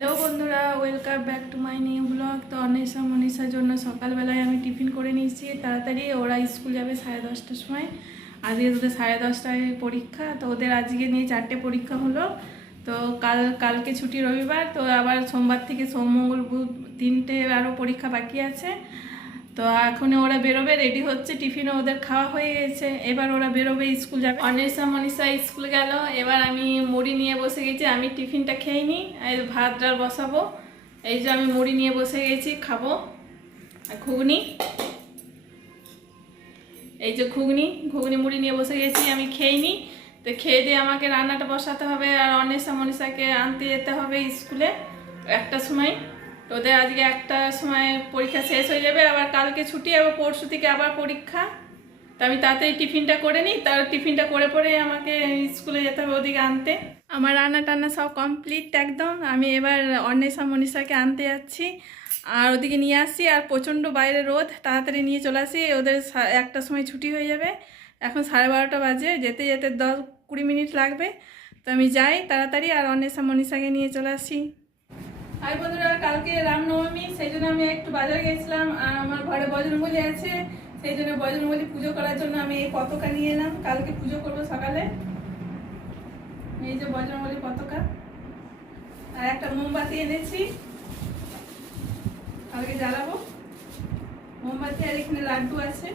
Hello বন্ধুরা welcome back to my new blog তো অনেশা মনীষার জন্য সকালবেলায় আমি টিফিন করে নিয়েছি। তাড়াতাড়ি ওরা স্কুল যাবে সাড়ে দশটার সময়। আজকে তোদের সাড়ে দশটায় পরীক্ষা। তো ওদের আজকে নিয়ে চারটে পরীক্ষা হলো। তো কাল, কালকে ছুটি রবিবার। তো আবার সোমবার থেকে সোম, মঙ্গল, বুধ তিনটে আরও পরীক্ষা বাকি আছে। তো এখন ওরা বেরোবে রেডি হচ্ছে, টিফিনও ওদের খাওয়া হয়ে গেছে। এবার ওরা বেরোবে, স্কুল যাবে। অনেশা মনীষা স্কুল গেল। এবার আমি মুড়ি নিয়ে বসে গেছি, আমি টিফিনটা খেয়ে নিই ভাত ডাল বসাবো। এই যে আমি মুড়ি নিয়ে বসে গেছি, খাব। আর ঘুগনি। এই যে ঘুগনি ঘুগনি মুড়ি নিয়ে বসে গেছি, আমি খেয়ে নিই। তো খেয়ে দিয়ে আমাকে রান্নাটা বসাতে হবে, আর অনেশা মনীষাকে আনতে যেতে হবে স্কুলে একটা সময়। তো ওদের আজকে একটা সময় পরীক্ষা শেষ হয়ে যাবে, আবার কালকে ছুটি আবার পরশু থেকে আবার পরীক্ষা। তো আমি তাড়াতাড়ি টিফিনটা করে নিই। তার টিফিনটা করে পরে আমাকে স্কুলে যেতে হবে ওদিকে আনতে। আমার রান্না টান্না সব কমপ্লিট একদম। আমি এবার অন্বেষা মনীষাকে আনতে যাচ্ছি। আর ওদিকে নিয়ে আসছি। আর প্রচণ্ড বাইরে রোদ। তাড়াতাড়ি নিয়ে চলে আসি। ওদের একটা সময় ছুটি হয়ে যাবে। এখন সাড়ে বারোটা বাজে। যেতে যেতে দশ কুড়ি মিনিট লাগবে। তো আমি যাই তাড়াতাড়ি। আর অন্বেষা মনীষাকে নিয়ে চলে আসি। আর বন্ধুরা, কালকে জন্য আমি একটু বাজারে গেছিলাম, আর আমার ঘরে বজরঙ্গলি আছে, সেই জন্য বজরঙ্গলি পুজো করার জন্য আমি এই পতাকা নিয়ে এলাম। কালকে পুজো করব সকালে। এই যে বজরঙ্গলি পতাকা। আর একটা মোমবাতি এনেছি। কালকে জ্বালাবো। মোমবাতি আর এখানে লাড্ডু আছে।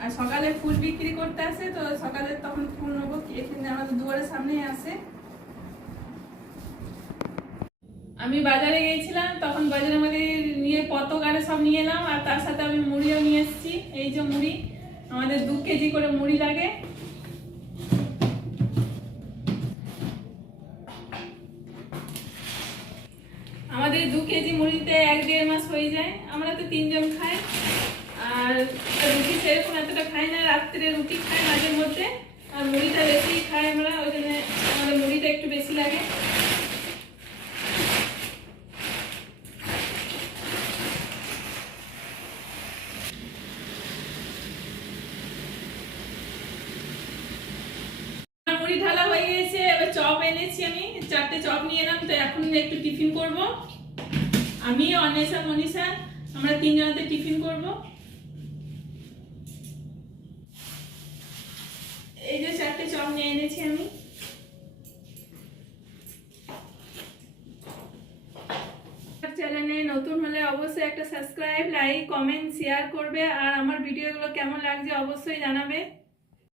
আর সকালে ফুল বিক্রি করতে আসে, তো সকালে তখন ফুল নেব। এখানে আমাদের দুয়ারের সামনেই আসে আমি বাজারে গিয়েছিলাম, তখন বাজারে মানে নিয়ে পতকারে সব নিয়ে এলাম, আর তার সাথে আমি মুড়িও নিয়ে এসেছি। এই যে মুড়ি, আমাদের দু কেজি করে মুড়ি লাগে। আমাদের দু কেজি মুড়িতে এক দেড় মাস হয়ে যায়, আমরা তো তিনজন খাই। আর রুটি সেরকম এতটা খাই না, রাত্রে রুটি খাই মাঝে মধ্যে আর মুড়িটা বেশি খাই আমরা ওই জন্য আমাদের মুড়িটা একটু বেশি লাগে আমার মুড়ি ঢালা হয়ে গেছে এবার চপ এনেছি আমি, চারটে চপ নিয়ে এলাম, তো এখন একটু টিফিন করব। আমি, অনেশা, মনীষা, আমরা তিনজনাতে টিফিন করব। এই যে চারটে চপ নিয়ে এনেছি আমি। চ্যানেলে নতুন হলে অবশ্যই একটা সাবস্ক্রাইব লাইক কমেন্ট শেয়ার করবে, আর আমার ভিডিওগুলো কেমন লাগছে অবশ্যই জানাবে।